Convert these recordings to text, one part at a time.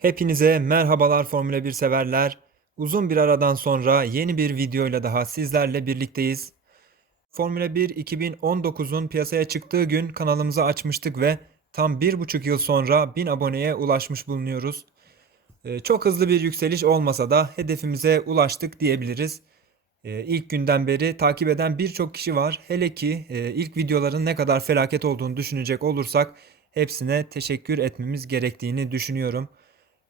Hepinize merhabalar Formula 1 severler. Uzun bir aradan sonra yeni bir videoyla daha sizlerle birlikteyiz. Formula 1 2019'un piyasaya çıktığı gün kanalımızı açmıştık ve tam bir buçuk yıl sonra 1000 aboneye ulaşmış bulunuyoruz. Ee, Çok hızlı bir yükseliş olmasa da hedefimize ulaştık diyebiliriz. Ee, İlk günden beri takip eden birçok kişi var. Hele ki e, ilk videoların ne kadar felaket olduğunu düşünecek olursak hepsine teşekkür etmemiz gerektiğini düşünüyorum.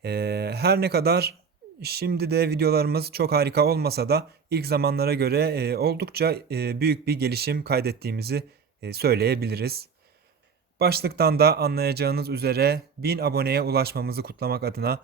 Ee, her ne kadar şimdi de videolarımız çok harika olmasa da ilk zamanlara göre e, oldukça e, büyük bir gelişim kaydettiğimizi e, söyleyebiliriz. Başlıktan da anlayacağınız üzere 1000 aboneye ulaşmamızı kutlamak adına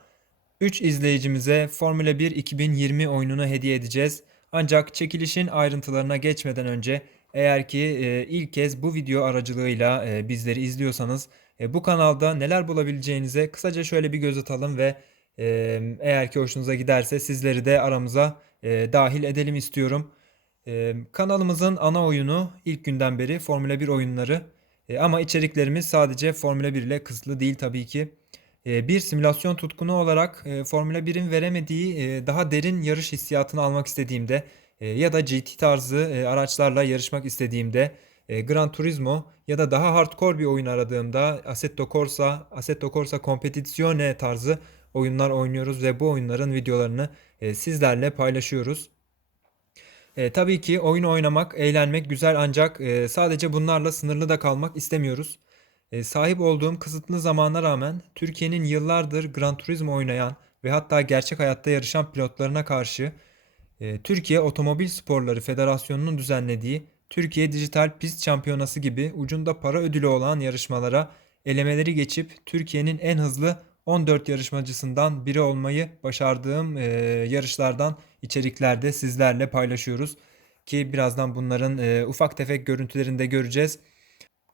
3 izleyicimize Formula 1 2020 oyununu hediye edeceğiz. Ancak çekilişin ayrıntılarına geçmeden önce eğer ki e, ilk kez bu video aracılığıyla e, bizleri izliyorsanız e, bu kanalda neler bulabileceğinize kısaca şöyle bir göz atalım ve e, eğer ki hoşunuza giderse sizleri de aramıza e, dahil edelim istiyorum. Kanalımızın ana oyunu ilk günden beri Formula 1 oyunları ama içeriklerimiz sadece Formula 1 ile kısıtlı değil tabii ki. Bir simülasyon tutkunu olarak Formula 1'in veremediği daha derin yarış hissiyatını almak istediğimde ya da GT tarzı araçlarla yarışmak istediğimde e, Gran Turismo ya da daha hardcore bir oyun aradığımda Assetto Corsa, Assetto Corsa Competizione tarzı oyunlar oynuyoruz ve bu oyunların videolarını e, sizlerle paylaşıyoruz. E, tabii ki oyun oynamak, eğlenmek güzel ancak e, sadece bunlarla sınırlı da kalmak istemiyoruz. E, sahip olduğum kısıtlı zamana rağmen Türkiye'nin yıllardır Gran Turismo oynayan ve hatta gerçek hayatta yarışan pilotlarına karşı e, Türkiye Otomobil Sporları Federasyonu'nun düzenlediği Türkiye Dijital Pist Şampiyonası gibi ucunda para ödülü olan yarışmalara elemeleri geçip Türkiye'nin en hızlı 14 yarışmacısından biri olmayı başardığım e, yarışlardan içeriklerde sizlerle paylaşıyoruz. Ki birazdan bunların e, ufak tefek görüntülerini de göreceğiz.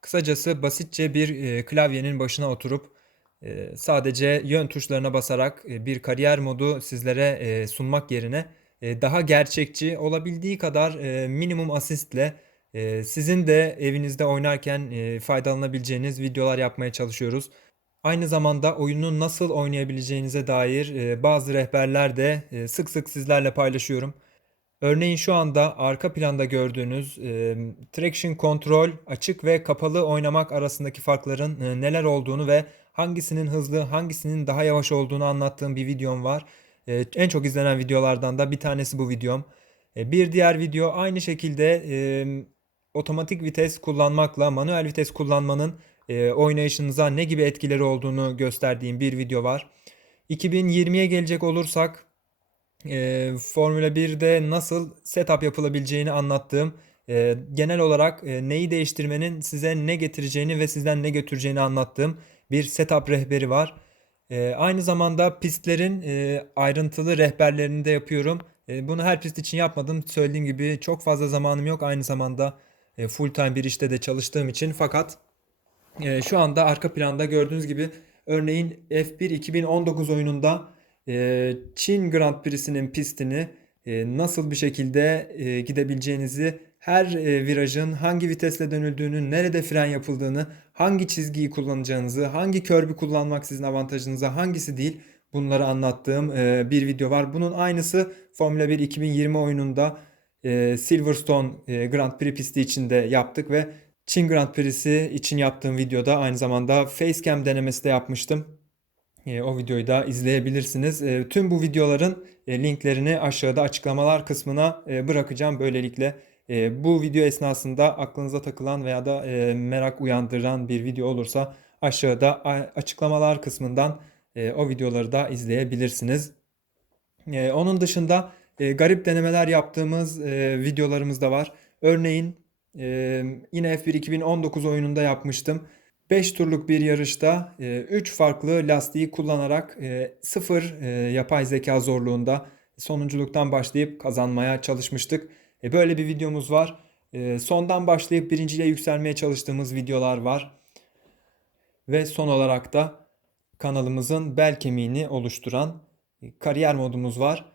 Kısacası basitçe bir e, klavyenin başına oturup e, sadece yön tuşlarına basarak e, bir kariyer modu sizlere e, sunmak yerine daha gerçekçi olabildiği kadar e, minimum asistle e, sizin de evinizde oynarken e, faydalanabileceğiniz videolar yapmaya çalışıyoruz. Aynı zamanda oyunu nasıl oynayabileceğinize dair e, bazı rehberler de e, sık sık sizlerle paylaşıyorum. Örneğin şu anda arka planda gördüğünüz e, traction control açık ve kapalı oynamak arasındaki farkların e, neler olduğunu ve hangisinin hızlı, hangisinin daha yavaş olduğunu anlattığım bir videom var. E, en çok izlenen videolardan da bir tanesi bu videom. E, bir diğer video aynı şekilde otomatik vites kullanmakla manuel vites kullanmanın e, oynayışınıza ne gibi etkileri olduğunu gösterdiğim bir video var. 2020'ye gelecek olursak Formula 1'de nasıl setup yapılabileceğini anlattığım genel olarak neyi değiştirmenin size ne getireceğini ve sizden ne götüreceğini anlattığım bir setup rehberi var. E, aynı zamanda pistlerin e, ayrıntılı rehberlerini de yapıyorum. E, bunu her pist için yapmadım. Söylediğim gibi çok fazla zamanım yok. Aynı zamanda e, full time bir işte de çalıştığım için fakat e, şu anda arka planda gördüğünüz gibi örneğin F1 2019 oyununda e, Çin Grand Prix'sinin pistini nasıl bir şekilde gidebileceğinizi, her virajın hangi vitesle dönüldüğünü, nerede fren yapıldığını, hangi çizgiyi kullanacağınızı, hangi körbü kullanmak sizin avantajınıza, hangisi değil bunları anlattığım bir video var. Bunun aynısı Formula 1 2020 oyununda Silverstone Grand Prix pisti içinde yaptık ve Çin Grand Prix'si için yaptığım videoda aynı zamanda Facecam denemesi de yapmıştım. E, o videoyu da izleyebilirsiniz. E, tüm bu videoların e, linklerini aşağıda açıklamalar kısmına bırakacağım. Böylelikle bu video esnasında aklınıza takılan veya da merak uyandıran bir video olursa aşağıda açıklamalar kısmından o videoları da izleyebilirsiniz. Onun dışında garip denemeler yaptığımız videolarımız da var. Örneğin yine F1 2019 oyununda yapmıştım. 5 turluk bir yarışta 3 farklı lastiği kullanarak 0 yapay zeka zorluğunda sonunculuktan başlayıp kazanmaya çalışmıştık. E, Böyle bir videomuz var. E, Sondan başlayıp birinciliğe yükselmeye çalıştığımız videolar var. Ve son olarak da kanalımızın bel kemiğini oluşturan e, kariyer modumuz var.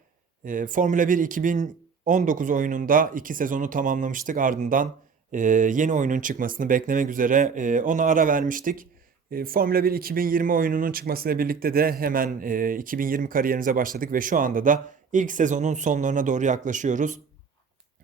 E, Formula 1 2019 oyununda 2 sezonu tamamlamıştık. Ardından e, yeni oyunun çıkmasını beklemek üzere e, ona ara vermiştik. E, Formula 1 2020 oyununun çıkmasıyla birlikte de hemen e, 2020 kariyerimize başladık ve şu anda da ilk sezonun sonlarına doğru yaklaşıyoruz.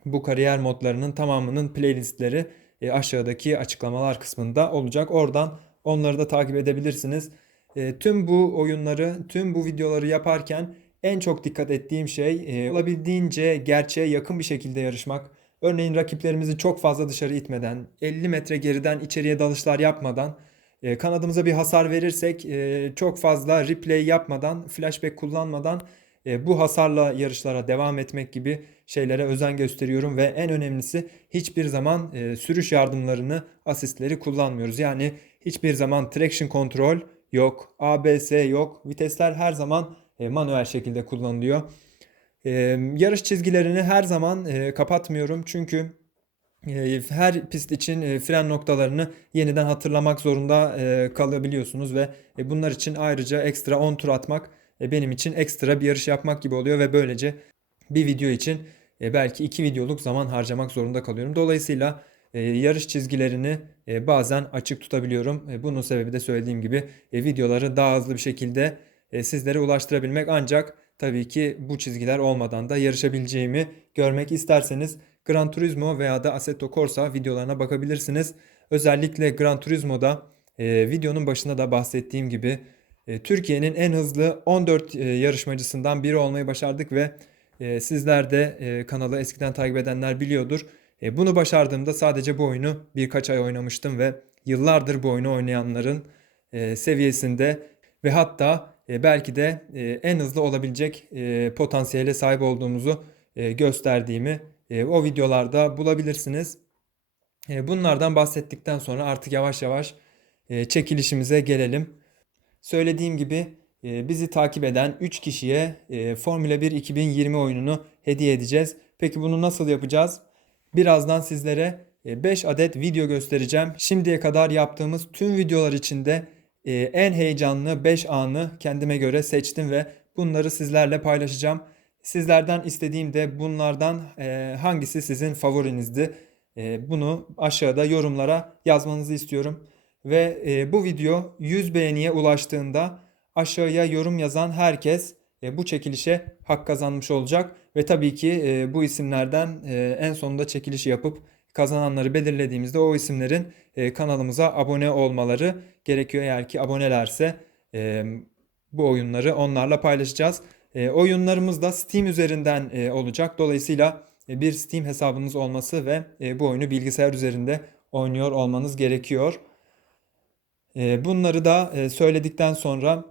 Bu kariyer modlarının tamamının playlistleri e, aşağıdaki açıklamalar kısmında olacak. Oradan onları da takip edebilirsiniz. E, tüm bu oyunları, tüm bu videoları yaparken en çok dikkat ettiğim şey e, olabildiğince gerçeğe yakın bir şekilde yarışmak. Örneğin rakiplerimizi çok fazla dışarı itmeden, 50 metre geriden içeriye dalışlar yapmadan, e, kanadımıza bir hasar verirsek e, çok fazla replay yapmadan, flashback kullanmadan e, bu hasarla yarışlara devam etmek gibi şeylere özen gösteriyorum ve en önemlisi hiçbir zaman sürüş yardımlarını, asistleri kullanmıyoruz. Yani hiçbir zaman traction control yok, ABS yok. Vitesler her zaman manuel şekilde kullanılıyor. Yarış çizgilerini her zaman kapatmıyorum çünkü her pist için fren noktalarını yeniden hatırlamak zorunda kalabiliyorsunuz ve e, bunlar için ayrıca ekstra 10 tur atmak e, benim için ekstra bir yarış yapmak gibi oluyor ve böylece bir video için e, belki iki videoluk zaman harcamak zorunda kalıyorum. Dolayısıyla yarış çizgilerini bazen açık tutabiliyorum. Bunun sebebi de söylediğim gibi videoları daha hızlı bir şekilde sizlere ulaştırabilmek ancak tabii ki bu çizgiler olmadan da yarışabileceğimi görmek isterseniz Gran Turismo veya da Assetto Corsa videolarına bakabilirsiniz. Özellikle Gran Turismo'da e, videonun başında da bahsettiğim gibi e, Türkiye'nin en hızlı 14 e, yarışmacısından biri olmayı başardık ve e, sizler de e, kanalı eskiden takip edenler biliyordur. E, bunu başardığımda sadece bu oyunu birkaç ay oynamıştım ve yıllardır bu oyunu oynayanların e, seviyesinde ve hatta belki de e, en hızlı olabilecek e, potansiyele sahip olduğumuzu e, gösterdiğimi e, o videolarda bulabilirsiniz. E, bunlardan bahsettikten sonra artık yavaş yavaş e, çekilişimize gelelim. Söylediğim gibi e, bizi takip eden 3 kişiye e, Formula 1 2020 oyununu hediye edeceğiz. Peki bunu nasıl yapacağız? Birazdan sizlere 5 adet video göstereceğim. Şimdiye kadar yaptığımız tüm videolar içinde e, en heyecanlı 5 anı kendime göre seçtim ve bunları sizlerle paylaşacağım. Sizlerden istediğim de bunlardan e, hangisi sizin favorinizdi? E, bunu aşağıda yorumlara yazmanızı istiyorum. Ve bu video 100 beğeniye ulaştığında aşağıya yorum yazan herkes bu çekilişe hak kazanmış olacak. Ve tabii ki bu isimlerden en sonunda çekilişi yapıp kazananları belirlediğimizde o isimlerin e, kanalımıza abone olmaları gerekiyor. Eğer ki abonelerse e, bu oyunları onlarla paylaşacağız. E, oyunlarımız da Steam üzerinden olacak. Dolayısıyla bir Steam hesabınız olması ve bu oyunu bilgisayar üzerinde oynuyor olmanız gerekiyor. Bunları da söyledikten sonra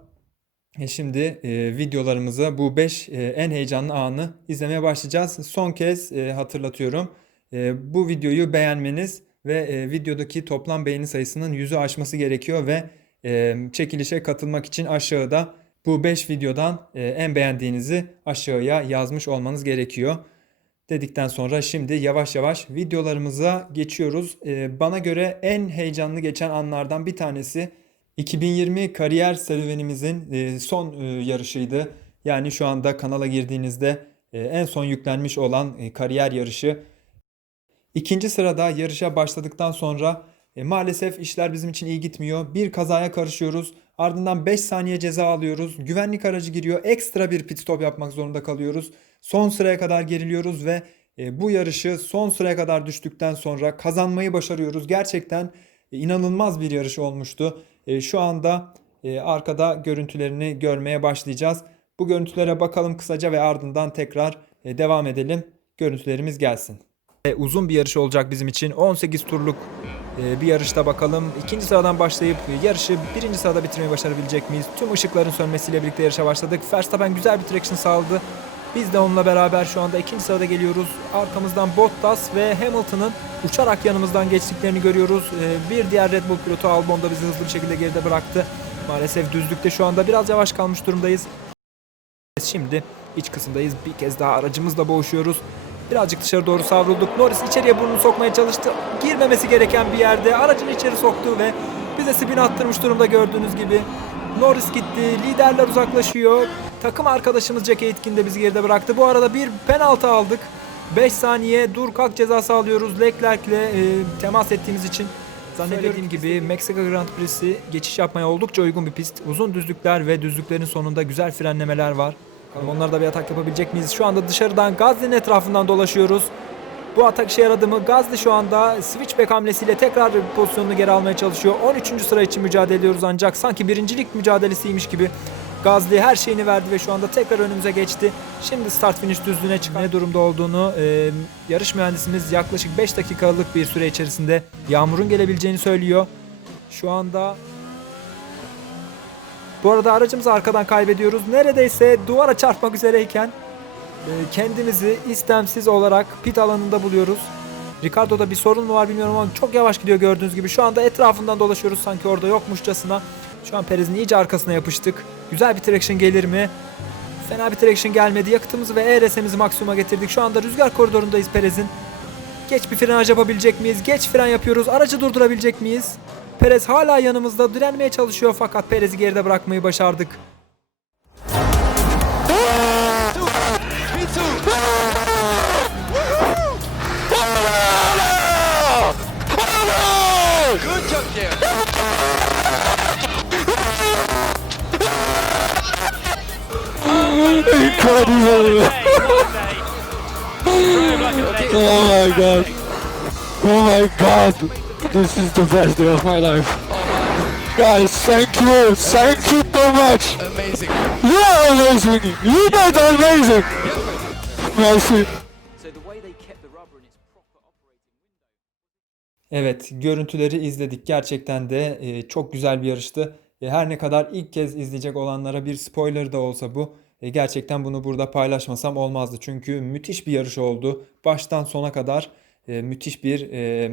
şimdi videolarımızı bu 5 e, en heyecanlı anı izlemeye başlayacağız. Son kez hatırlatıyorum. E, bu videoyu beğenmeniz ve e, videodaki toplam beğeni sayısının 100'ü aşması gerekiyor ve e, çekilişe katılmak için aşağıda bu 5 videodan e, en beğendiğinizi aşağıya yazmış olmanız gerekiyor. Dedikten sonra şimdi yavaş yavaş videolarımıza geçiyoruz. Bana göre en heyecanlı geçen anlardan bir tanesi 2020 kariyer serüvenimizin son yarışıydı. Yani şu anda kanala girdiğinizde en son yüklenmiş olan kariyer yarışı. İkinci sırada yarışa başladıktan sonra e, maalesef işler bizim için iyi gitmiyor. Bir kazaya karışıyoruz. Ardından 5 saniye ceza alıyoruz. Güvenlik aracı giriyor. Ekstra bir pit stop yapmak zorunda kalıyoruz. Son sıraya kadar geriliyoruz ve e, bu yarışı son sıraya kadar düştükten sonra kazanmayı başarıyoruz. Gerçekten e, inanılmaz bir yarış olmuştu. E, şu anda e, arkada görüntülerini görmeye başlayacağız. Bu görüntülere bakalım kısaca ve ardından tekrar e, devam edelim. Görüntülerimiz gelsin. E, Uzun bir yarış olacak bizim için. 18 turluk e, bir yarışta bakalım. İkinci sıradan başlayıp yarışı birinci sırada bitirmeyi başarabilecek miyiz? Tüm ışıkların sönmesiyle birlikte yarışa başladık. Verstappen güzel bir traction sağladı. Biz de onunla beraber şu anda ikinci sırada geliyoruz. Arkamızdan Bottas ve Hamilton'ın uçarak yanımızdan geçtiklerini görüyoruz. E, Bir diğer Red Bull pilotu Albon da bizi hızlı bir şekilde geride bıraktı. Maalesef düzlükte şu anda biraz yavaş kalmış durumdayız. Şimdi iç kısımdayız. Bir kez daha aracımızla boğuşuyoruz. Birazcık dışarı doğru savrulduk. Norris içeriye burnunu sokmaya çalıştı. Girmemesi gereken bir yerde aracını içeri soktu ve bize spin attırmış durumda gördüğünüz gibi. Norris gitti. Liderler uzaklaşıyor. Takım arkadaşımız Jack Aitken de bizi geride bıraktı. Bu arada bir penaltı aldık. 5 saniye dur kalk cezası alıyoruz. Leclerc'le e, temas ettiğimiz için Zannediyorum gibi Meksika Grand Prix'si geçiş yapmaya oldukça uygun bir pist. Uzun düzlükler ve düzlüklerin sonunda güzel frenlemeler var. Bakalım onlarda da bir atak yapabilecek miyiz? Şu anda dışarıdan Gazli'nin etrafından dolaşıyoruz. Bu atak işe yaradı mı? Gazli şu anda switchback hamlesiyle tekrar pozisyonunu geri almaya çalışıyor. 13. sıra için mücadele ediyoruz ancak sanki birincilik mücadelesiymiş gibi Gazli her şeyini verdi ve şu anda tekrar önümüze geçti. Şimdi start finish düzlüğüne çıkan ne durumda olduğunu e, yarış mühendisimiz yaklaşık 5 dakikalık bir süre içerisinde yağmurun gelebileceğini söylüyor. Şu anda bu arada aracımızı arkadan kaybediyoruz. Neredeyse duvara çarpmak üzereyken e, kendimizi istemsiz olarak pit alanında buluyoruz. Ricardo'da bir sorun mu var bilmiyorum ama çok yavaş gidiyor gördüğünüz gibi. Şu anda etrafından dolaşıyoruz sanki orada yokmuşçasına. Şu an Perez'in iyice arkasına yapıştık. Güzel bir traction gelir mi? Fena bir traction gelmedi. Yakıtımızı ve ERS'imizi maksimuma getirdik. Şu anda rüzgar koridorundayız Perez'in. Geç bir frenaj yapabilecek miyiz? Geç fren yapıyoruz. Aracı durdurabilecek miyiz? Perez hala yanımızda direnmeye çalışıyor fakat Perez'i geride bırakmayı başardık. Incredible! Oh my god! Oh my god! This is the best day of my life. Guys, thank you! Thank you so much! Amazing. You are amazing! You guys are amazing! Merci. So the way they kept the rubber in its proper operating window. Evet, görüntüleri izledik. Gerçekten de e, çok güzel bir yarıştı. E, her ne kadar ilk kez izleyecek olanlara bir spoiler da olsa bu, e, gerçekten bunu burada paylaşmasam olmazdı. Çünkü müthiş bir yarış oldu. Baştan sona kadar e, müthiş bir e,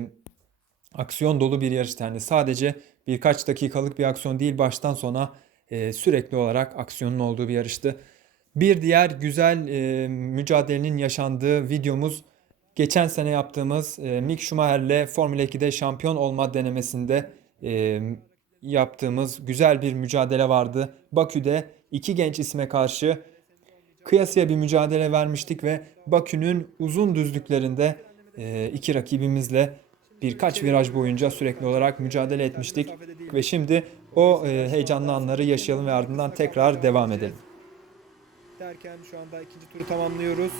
aksiyon dolu bir yarıştı. Yani sadece birkaç dakikalık bir aksiyon değil, baştan sona e, sürekli olarak aksiyonun olduğu bir yarıştı. Bir diğer güzel e, mücadelenin yaşandığı videomuz geçen sene yaptığımız e, Mick Schumacher'le Formula 2'de şampiyon olma denemesinde e, yaptığımız güzel bir mücadele vardı. Bakü'de iki genç isme karşı kıyasıya bir mücadele vermiştik ve Bakü'nün uzun düzlüklerinde e, iki rakibimizle birkaç viraj boyunca sürekli olarak mücadele etmiştik ve şimdi o e, heyecanlı anları yaşayalım ve ardından tekrar devam edelim. Derken şu anda ikinci turu tamamlıyoruz.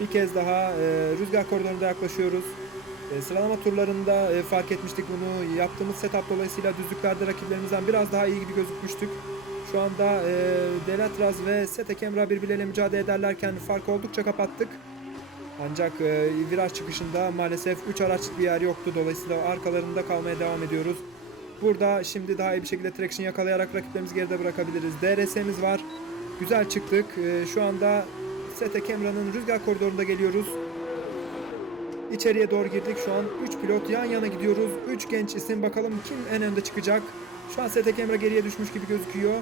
Bir kez daha e, rüzgar koridorunda yaklaşıyoruz. E, sıralama turlarında e, fark etmiştik bunu. Yaptığımız setup dolayısıyla düzlüklerde rakiplerimizden biraz daha iyi gibi gözükmüştük. Şu anda e, Delatraz ve Sete Kemra birbirleriyle mücadele ederlerken farkı oldukça kapattık. Ancak e, viraj çıkışında maalesef 3 araçlık bir yer yoktu. Dolayısıyla arkalarında kalmaya devam ediyoruz. Burada şimdi daha iyi bir şekilde traction yakalayarak rakiplerimizi geride bırakabiliriz. DRS'miz var. Güzel çıktık. E, şu anda Sete Kemra'nın rüzgar koridorunda geliyoruz. İçeriye doğru girdik. Şu an 3 pilot yan yana gidiyoruz. 3 genç isim. Bakalım kim en önde çıkacak. Şu an Sete Kemra geriye düşmüş gibi gözüküyor.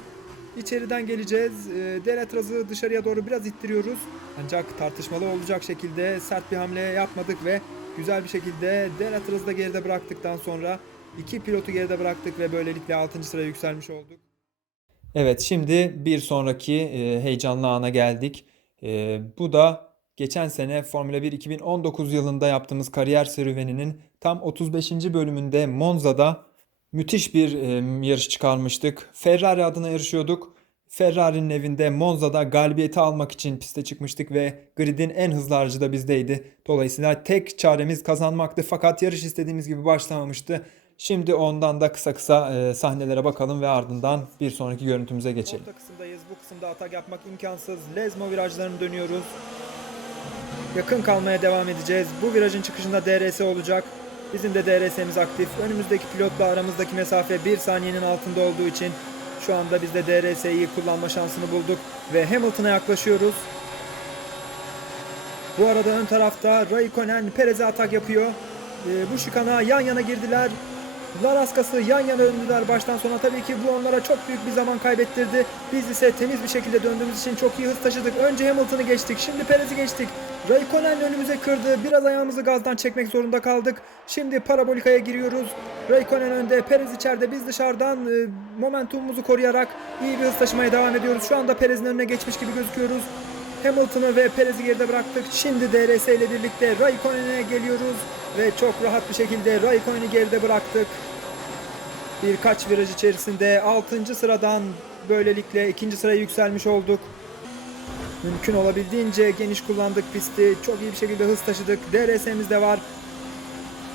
İçeriden geleceğiz. E, Delatraz'ı dışarıya doğru biraz ittiriyoruz. Ancak tartışmalı olacak şekilde sert bir hamle yapmadık ve güzel bir şekilde Delatraz'ı da geride bıraktıktan sonra iki pilotu geride bıraktık ve böylelikle 6. sıraya yükselmiş olduk. Evet şimdi bir sonraki e, heyecanlı ana geldik. E, bu da geçen sene Formula 1 2019 yılında yaptığımız kariyer serüveninin tam 35. bölümünde Monza'da müthiş bir e, yarış çıkarmıştık. Ferrari adına yarışıyorduk. Ferrari'nin evinde Monza'da galibiyeti almak için piste çıkmıştık ve gridin en hızlı aracı da bizdeydi. Dolayısıyla tek çaremiz kazanmaktı fakat yarış istediğimiz gibi başlamamıştı. Şimdi ondan da kısa kısa e, sahnelere bakalım ve ardından bir sonraki görüntümüze geçelim. Orta kısımdayız. Bu kısımda atak yapmak imkansız. Lezmo virajlarını dönüyoruz. Yakın kalmaya devam edeceğiz. Bu virajın çıkışında DRS olacak. Bizim de DRS'miz aktif. Önümüzdeki pilotla aramızdaki mesafe 1 saniyenin altında olduğu için şu anda biz de DRS'yi kullanma şansını bulduk ve Hamilton'a yaklaşıyoruz. Bu arada ön tarafta Raikkonen Perez'e atak yapıyor. Ee, bu şikana yan yana girdiler. Laraskası yan yana döndüler baştan sona. Tabii ki bu onlara çok büyük bir zaman kaybettirdi. Biz ise temiz bir şekilde döndüğümüz için çok iyi hız taşıdık. Önce Hamilton'ı geçtik. Şimdi Perez'i geçtik. Raikkonen önümüze kırdı. Biraz ayağımızı gazdan çekmek zorunda kaldık. Şimdi parabolikaya giriyoruz. Raikkonen önde, Perez içeride. Biz dışarıdan e, momentumumuzu koruyarak iyi bir hız taşımaya devam ediyoruz. Şu anda Perez'in önüne geçmiş gibi gözüküyoruz. Hamilton'ı ve Perez'i geride bıraktık. Şimdi DRS ile birlikte Raikkonen'e geliyoruz ve çok rahat bir şekilde Raikkonen'i geride bıraktık. Birkaç viraj içerisinde 6. sıradan böylelikle 2. sıraya yükselmiş olduk. Mümkün olabildiğince geniş kullandık pisti. Çok iyi bir şekilde hız taşıdık. DRS'miz de var.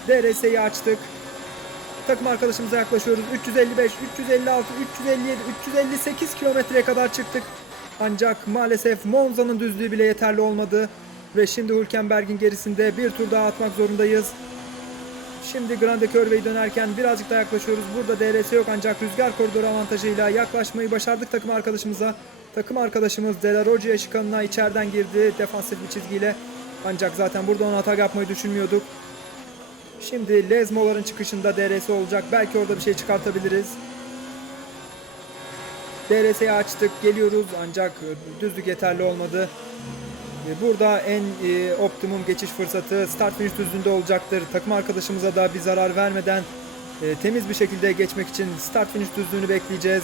DRS'yi açtık. Takım arkadaşımıza yaklaşıyoruz. 355, 356, 357, 358 kilometreye kadar çıktık. Ancak maalesef Monza'nın düzlüğü bile yeterli olmadı. Ve şimdi Hülkenberg'in gerisinde bir tur daha atmak zorundayız. Şimdi Grande Curve'yi dönerken birazcık daha yaklaşıyoruz. Burada DRS yok ancak rüzgar koridoru avantajıyla yaklaşmayı başardık takım arkadaşımıza. Takım arkadaşımız De La Roggia şikanına içeriden girdi defansif bir çizgiyle. Ancak zaten burada ona atak yapmayı düşünmüyorduk. Şimdi Lezmo'ların çıkışında DRS olacak. Belki orada bir şey çıkartabiliriz. DRS'yi açtık. Geliyoruz ancak düzlük yeterli olmadı. E, Burada en e, optimum geçiş fırsatı start finish düzlüğünde olacaktır. Takım arkadaşımıza da bir zarar vermeden e, temiz bir şekilde geçmek için start finish düzlüğünü bekleyeceğiz.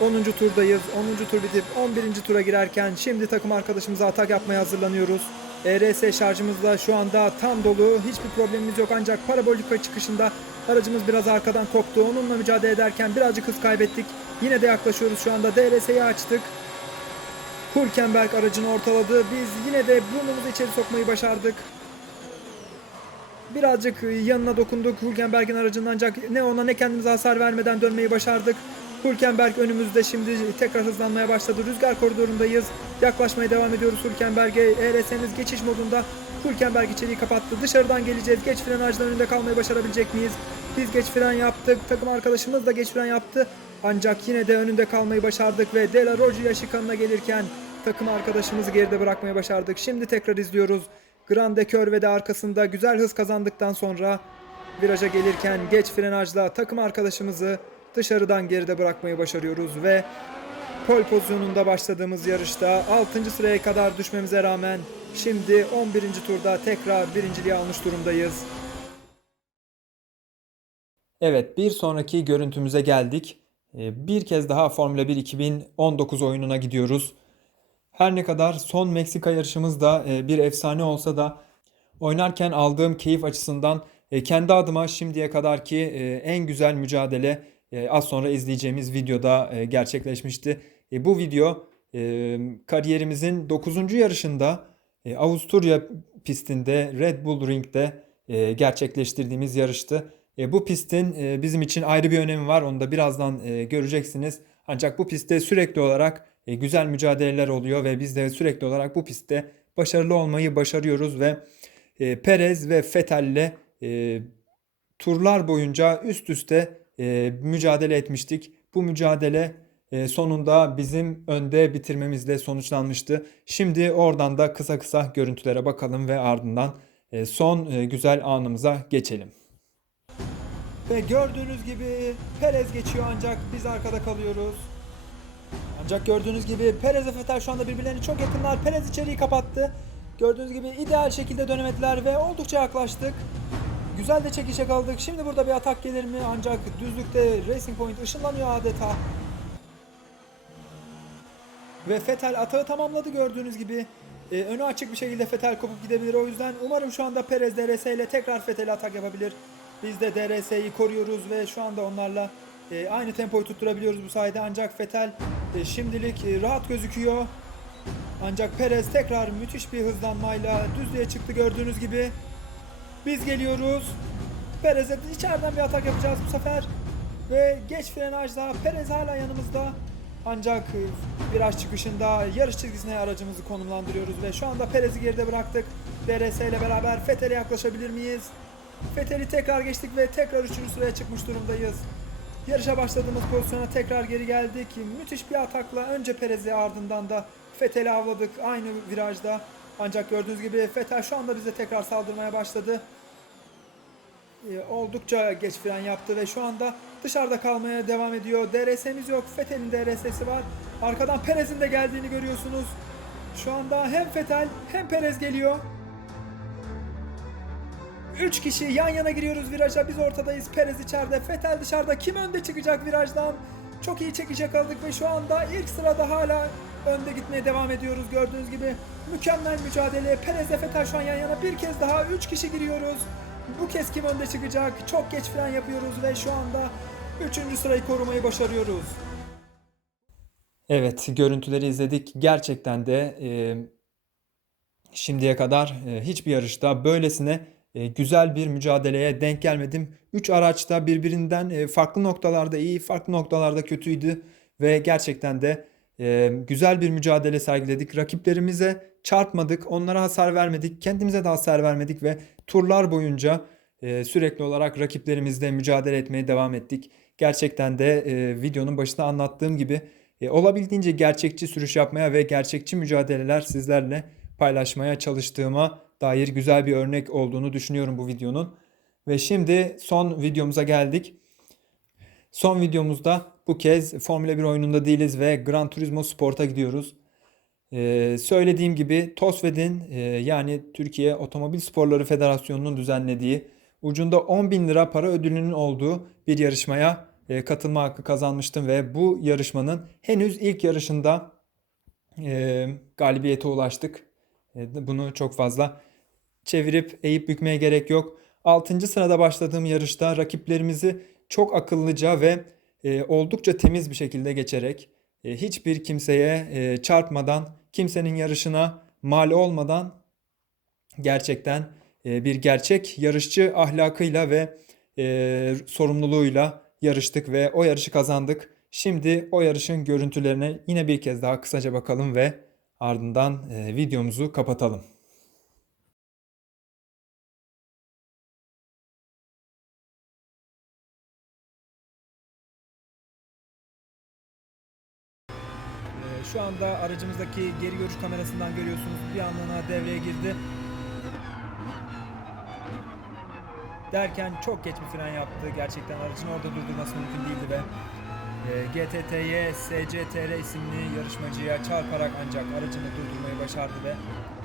10. turdayız. 10. tur bitip 11. tura girerken şimdi takım arkadaşımıza atak yapmaya hazırlanıyoruz. ERS şarjımız da şu anda tam dolu. Hiçbir problemimiz yok ancak parabolika çıkışında aracımız biraz arkadan koptu. Onunla mücadele ederken birazcık hız kaybettik. Yine de yaklaşıyoruz şu anda. DRS'yi açtık. Hülkenberg aracını ortaladı. Biz yine de burnumuzu içeri sokmayı başardık. Birazcık yanına dokunduk Hülkenberg'in aracının ancak ne ona ne kendimize hasar vermeden dönmeyi başardık. Hülkenberg önümüzde şimdi tekrar hızlanmaya başladı. Rüzgar koridorundayız. Yaklaşmaya devam ediyoruz Hülkenberg'e. ERS'miz geçiş modunda. Hülkenberg içeriği kapattı. Dışarıdan geleceğiz. Geç frenajdan önünde kalmayı başarabilecek miyiz? Biz geç fren yaptık. Takım arkadaşımız da geç fren yaptı. Ancak yine de önünde kalmayı başardık ve De La Roggia şikanına gelirken takım arkadaşımızı geride bırakmayı başardık. Şimdi tekrar izliyoruz. Grande Curve'de arkasında güzel hız kazandıktan sonra viraja gelirken geç frenajla takım arkadaşımızı dışarıdan geride bırakmayı başarıyoruz ve pol pozisyonunda başladığımız yarışta 6. sıraya kadar düşmemize rağmen şimdi 11. turda tekrar birinciliği almış durumdayız. Evet, bir sonraki görüntümüze geldik. Ee, Bir kez daha Formula 1 2019 oyununa gidiyoruz. Her ne kadar son Meksika yarışımız da e, bir efsane olsa da oynarken aldığım keyif açısından e, kendi adıma şimdiye kadarki e, en güzel mücadele az sonra izleyeceğimiz videoda gerçekleşmişti. Bu video kariyerimizin 9. yarışında Avusturya pistinde Red Bull Ring'de gerçekleştirdiğimiz yarıştı. E, Bu pistin e, bizim için ayrı bir önemi var. Onu da birazdan e, göreceksiniz. Ancak bu pistte sürekli olarak e, güzel mücadeleler oluyor ve biz de sürekli olarak bu pistte başarılı olmayı başarıyoruz ve e, Perez ve Vettel'le e, turlar boyunca üst üste e, mücadele etmiştik. Bu mücadele e, sonunda bizim önde bitirmemizle sonuçlanmıştı. Şimdi oradan da kısa kısa görüntülere bakalım ve ardından e, son e, güzel anımıza geçelim. Ve gördüğünüz gibi Perez geçiyor ancak biz arkada kalıyoruz. Ancak gördüğünüz gibi Perez ve Vettel şu anda birbirlerine çok yakınlar. Perez içeriği kapattı. Gördüğünüz gibi ideal şekilde dönemediler ve oldukça yaklaştık. Güzel de çekişe kaldık. Şimdi burada bir atak gelir mi? Ancak düzlükte Racing Point ışınlanıyor adeta. Ve Fetel atağı tamamladı gördüğünüz gibi. Ee, önü açık bir şekilde Fetel kopup gidebilir. O yüzden umarım şu anda Perez DRS ile tekrar Fetel'e atak yapabilir. Biz de DRS'yi koruyoruz ve şu anda onlarla e, aynı tempoyu tutturabiliyoruz bu sayede. Ancak Fetel e, şimdilik e, rahat gözüküyor. Ancak Perez tekrar müthiş bir hızlanmayla düzlüğe çıktı gördüğünüz gibi. Biz geliyoruz. Perez'e içeriden bir atak yapacağız bu sefer. Ve geç frenajda Perez hala yanımızda. Ancak e, viraj çıkışında yarış çizgisine aracımızı konumlandırıyoruz ve şu anda Perez'i geride bıraktık. DRS ile beraber Fethel'e yaklaşabilir miyiz? Fethel'i tekrar geçtik ve tekrar 3. sıraya çıkmış durumdayız. Yarışa başladığımız pozisyona tekrar geri geldik. Müthiş bir atakla önce Perez'i ardından da Fethel'i avladık aynı virajda. Ancak gördüğünüz gibi Fethel şu anda bize tekrar saldırmaya başladı. Ee, oldukça geç fren yaptı ve şu anda dışarıda kalmaya devam ediyor. DRS'miz yok. Fethel'in DRS'si var. Arkadan Perez'in de geldiğini görüyorsunuz. Şu anda hem Fetel hem Perez geliyor. 3 kişi yan yana giriyoruz viraja. Biz ortadayız. Perez içeride. Fetel dışarıda. Kim önde çıkacak virajdan? Çok iyi çekişe kaldık ve şu anda ilk sırada hala önde gitmeye devam ediyoruz. Gördüğünüz gibi mükemmel mücadele. Perez ve Fetel şu an yan yana. Bir kez daha 3 kişi giriyoruz. Bu kez kim önde çıkacak? Çok geç fren yapıyoruz ve şu anda Üçüncü sırayı korumayı başarıyoruz. Evet, görüntüleri izledik. Gerçekten de e, şimdiye kadar e, hiçbir yarışta böylesine güzel bir mücadeleye denk gelmedim. Üç araç da birbirinden e, farklı noktalarda iyi, farklı noktalarda kötüydü ve gerçekten de e, güzel bir mücadele sergiledik. Rakiplerimize çarpmadık, onlara hasar vermedik, kendimize de hasar vermedik ve turlar boyunca e, sürekli olarak rakiplerimizle mücadele etmeye devam ettik. Gerçekten de videonun başında anlattığım gibi olabildiğince gerçekçi sürüş yapmaya ve gerçekçi mücadeleler sizlerle paylaşmaya çalıştığıma dair güzel bir örnek olduğunu düşünüyorum bu videonun. Ve şimdi son videomuza geldik. Son videomuzda bu kez Formula 1 oyununda değiliz ve Gran Turismo Sport'a gidiyoruz. Ee, söylediğim gibi TOSVED'in e, yani Türkiye Otomobil Sporları Federasyonu'nun düzenlediği ucunda 10 bin lira para ödülünün olduğu bir yarışmaya e, katılma hakkı kazanmıştım ve bu yarışmanın henüz ilk yarışında e, galibiyete ulaştık. E, bunu çok fazla çevirip eğip bükmeye gerek yok. 6. sırada başladığım yarışta rakiplerimizi çok akıllıca ve e, oldukça temiz bir şekilde geçerek e, hiçbir kimseye çarpmadan, kimsenin yarışına mal olmadan gerçekten bir gerçek yarışçı ahlakıyla ve sorumluluğuyla yarıştık ve o yarışı kazandık. Şimdi o yarışın görüntülerine yine bir kez daha kısaca bakalım ve ardından e, videomuzu kapatalım. Ee, Şu anda aracımızdaki geri görüş kamerasından görüyorsunuz bir anlığına devreye girdi. Derken çok geç bir fren yaptı. Gerçekten aracın orada durdurması mümkün değildi ve e, GTT'ye SCTR isimli yarışmacıya çarparak ancak aracını durdurmayı başardı ve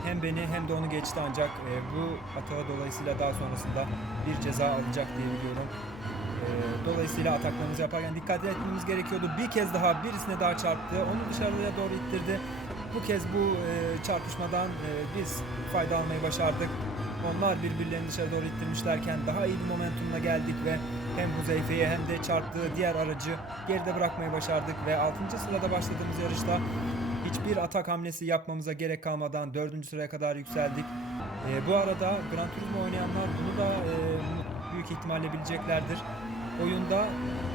hem beni hem de onu geçti ancak e, bu hata dolayısıyla daha sonrasında bir ceza alacak diye biliyorum. E, Dolayısıyla ataklarımızı yaparken dikkat etmemiz gerekiyordu. Bir kez daha birisine daha çarptı. Onu dışarıya doğru ittirdi. Bu kez bu e, çarpışmadan e, biz fayda almayı başardık. Onlar birbirlerini dışarı doğru ittirmişlerken daha iyi bir momentumla geldik ve hem Huzeyfe'ye hem de çarptığı diğer aracı geride bırakmayı başardık ve 6. sırada başladığımız yarışta hiçbir atak hamlesi yapmamıza gerek kalmadan 4. sıraya kadar yükseldik. E, bu arada Gran Turismo oynayanlar bunu da e, büyük ihtimalle bileceklerdir. Oyunda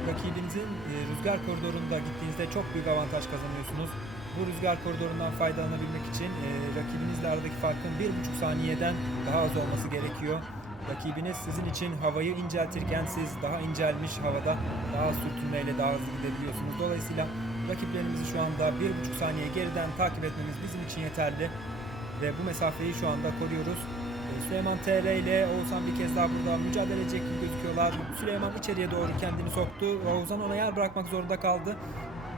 rakibinizin e, rüzgar koridorunda gittiğinizde çok büyük avantaj kazanıyorsunuz. Bu rüzgar koridorundan faydalanabilmek için e, rakibinizle aradaki farkın 1,5 saniyeden daha az olması gerekiyor. Rakibiniz sizin için havayı inceltirken siz daha incelmiş havada daha sürtünmeyle daha hızlı gidebiliyorsunuz. Dolayısıyla rakiplerimizi şu anda 1,5 saniye geriden takip etmemiz bizim için yeterli. Ve bu mesafeyi şu anda koruyoruz. E, Süleyman TR ile Oğuzhan bir kez daha burada mücadele edecek gibi gözüküyorlar. Süleyman içeriye doğru kendini soktu. Oğuzhan ona yer bırakmak zorunda kaldı.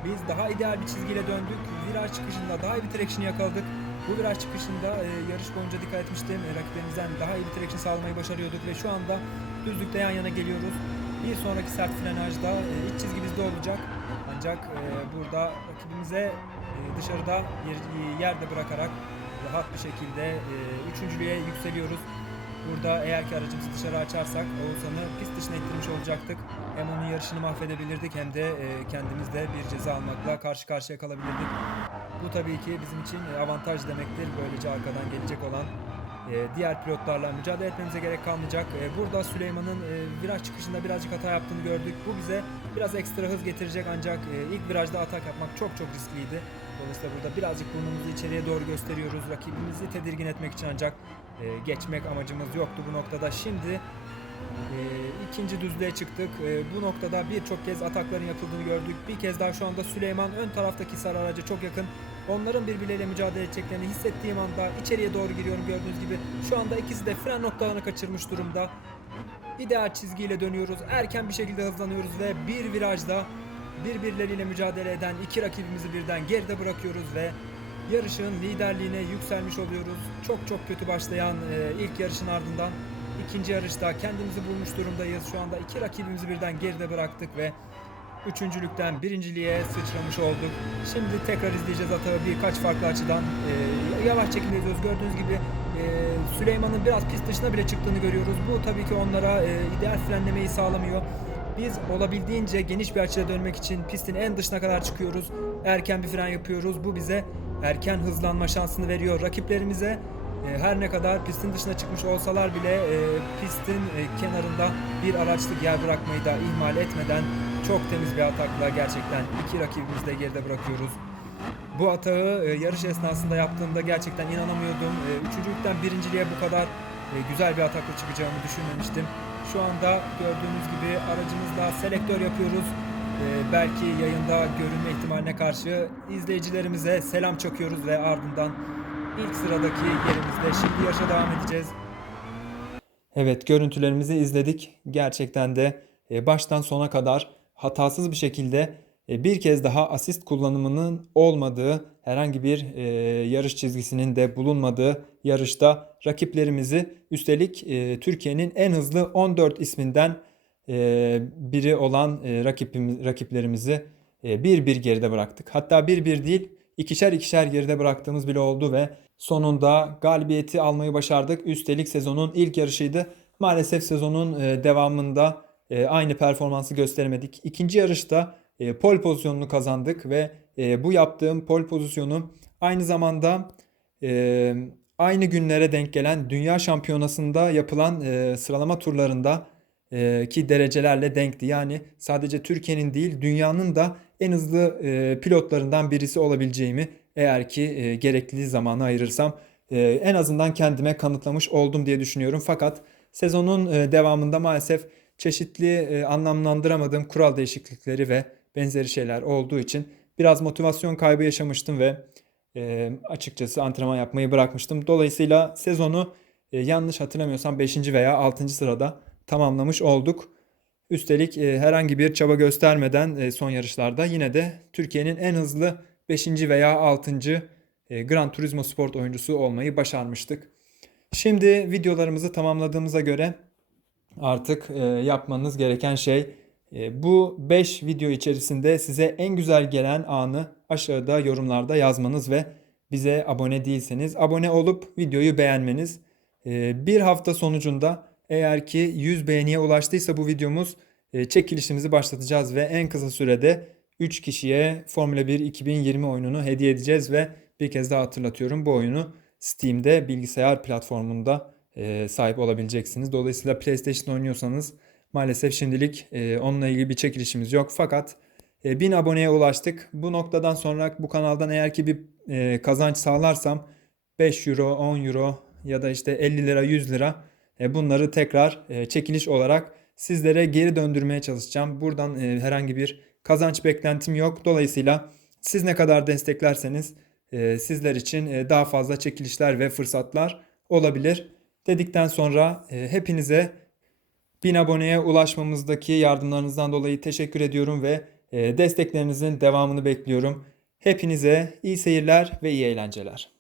Biz daha ideal bir çizgiyle döndük. Viraj çıkışında daha iyi bir traction yakaladık. Bu viraj çıkışında e, yarış boyunca dikkat etmiştim. E, rakiplerimizden daha iyi bir traction sağlamayı başarıyorduk ve şu anda düzlükte yan yana geliyoruz. Bir sonraki sert frenajda e, iç çizgi bizde olacak. Ancak e, burada rakibimize e, dışarıda yer, yerde bırakarak rahat bir şekilde e, üçüncülüğe yükseliyoruz. Burada eğer ki aracımızı dışarı açarsak Oğuzhan'ı pist dışına ittirmiş olacaktık. Hem onun yarışını mahvedebilirdik hem de e, kendimiz de bir ceza almakla karşı karşıya kalabilirdik. Bu tabii ki bizim için e, avantaj demektir. Böylece arkadan gelecek olan e, diğer pilotlarla mücadele etmemize gerek kalmayacak. E, Burada Süleyman'ın viraj çıkışında birazcık hata yaptığını gördük. Bu bize biraz ekstra hız getirecek ancak ilk virajda atak yapmak çok çok riskliydi. Dolayısıyla burada birazcık burnumuzu içeriye doğru gösteriyoruz. Rakibimizi tedirgin etmek için ancak geçmek amacımız yoktu bu noktada. Şimdi ikinci düzlüğe çıktık. E, bu noktada birçok kez atakların yapıldığını gördük. Bir kez daha şu anda Süleyman ön taraftaki sarı araca çok yakın. Onların birbirleriyle mücadele edeceklerini hissettiğim anda içeriye doğru giriyorum gördüğünüz gibi. Şu anda ikisi de fren noktalarını kaçırmış durumda. İdeal çizgiyle dönüyoruz. Erken bir şekilde hızlanıyoruz ve bir virajda birbirleriyle mücadele eden iki rakibimizi birden geride bırakıyoruz ve yarışın liderliğine yükselmiş oluyoruz. Çok çok kötü başlayan e, ilk yarışın ardından ikinci yarışta kendimizi bulmuş durumdayız. Şu anda iki rakibimizi birden geride bıraktık ve üçüncülükten birinciliğe sıçramış olduk. Şimdi tekrar izleyeceğiz atağı birkaç farklı açıdan. E, yavaş çekimde. Gördüğünüz gibi e, Süleyman'ın biraz pist dışına bile çıktığını görüyoruz. Bu tabii ki onlara e, ideal frenlemeyi sağlamıyor. Biz olabildiğince geniş bir açıda dönmek için pistin en dışına kadar çıkıyoruz. Erken bir fren yapıyoruz. Bu bize erken hızlanma şansını veriyor. Rakiplerimize her ne kadar pistin dışına çıkmış olsalar bile e, pistin e, kenarında bir araçlık yer bırakmayı da ihmal etmeden çok temiz bir atakla gerçekten iki rakibimizi de geride bırakıyoruz. Bu atağı e, yarış esnasında yaptığımda gerçekten inanamıyordum. E, üçüncülükten birinciliğe bu kadar e, güzel bir atakla çıkacağımı düşünmemiştim. Şu anda gördüğünüz gibi aracımızla selektör yapıyoruz. E, belki yayında görünme ihtimaline karşı izleyicilerimize selam çakıyoruz ve ardından ilk sıradaki yerimizde şimdi yarışa devam edeceğiz. Evet görüntülerimizi izledik. Gerçekten de e, baştan sona kadar hatasız bir şekilde e, bir kez daha asist kullanımının olmadığı herhangi bir e, yarış çizgisinin de bulunmadığı yarışta rakiplerimizi üstelik e, Türkiye'nin en hızlı 14 isminden e, biri olan e, rakibimiz, rakiplerimizi e, bir bir geride bıraktık. Hatta bir bir değil ikişer ikişer geride bıraktığımız bile oldu ve sonunda galibiyeti almayı başardık. Üstelik sezonun ilk yarışıydı. Maalesef sezonun e, devamında e, aynı performansı gösteremedik. İkinci yarışta e, pole pozisyonunu kazandık ve bu yaptığım pole pozisyonu aynı zamanda aynı günlere denk gelen Dünya Şampiyonası'nda yapılan sıralama turlarında ki derecelerle denkti. Yani sadece Türkiye'nin değil dünyanın da en hızlı pilotlarından birisi olabileceğimi eğer ki e, gerekli zamanı ayırırsam e, en azından kendime kanıtlamış oldum diye düşünüyorum. Fakat sezonun e, devamında maalesef çeşitli e, anlamlandıramadığım kural değişiklikleri ve benzeri şeyler olduğu için biraz motivasyon kaybı yaşamıştım ve e, açıkçası antrenman yapmayı bırakmıştım. Dolayısıyla sezonu e, yanlış hatırlamıyorsam 5. veya 6. sırada tamamlamış olduk. Üstelik e, herhangi bir çaba göstermeden e, son yarışlarda yine de Türkiye'nin en hızlı 5. veya 6. E, Gran Turismo Sport oyuncusu olmayı başarmıştık. Şimdi videolarımızı tamamladığımıza göre artık e, yapmanız gereken şey e, bu 5 video içerisinde size en güzel gelen anı aşağıda yorumlarda yazmanız ve bize abone değilseniz abone olup videoyu beğenmeniz. Bir hafta sonucunda eğer ki 100 beğeniye ulaştıysa bu videomuz çekilişimizi başlatacağız ve en kısa sürede 3 kişiye Formula 1 2020 oyununu hediye edeceğiz ve bir kez daha hatırlatıyorum bu oyunu Steam'de bilgisayar platformunda e, sahip olabileceksiniz. Dolayısıyla PlayStation oynuyorsanız maalesef şimdilik e, onunla ilgili bir çekilişimiz yok. Fakat e, 1000 aboneye ulaştık. Bu noktadan sonra bu kanaldan eğer ki bir e, kazanç sağlarsam 5 euro, 10 euro ya da işte 50 lira, 100 lira e, bunları tekrar e, çekiliş olarak sizlere geri döndürmeye çalışacağım. Buradan e, herhangi bir kazanç beklentim yok. Dolayısıyla siz ne kadar desteklerseniz e, sizler için e, daha fazla çekilişler ve fırsatlar olabilir. Dedikten sonra e, hepinize 1000 aboneye ulaşmamızdaki yardımlarınızdan dolayı teşekkür ediyorum ve e, desteklerinizin devamını bekliyorum. Hepinize iyi seyirler ve iyi eğlenceler.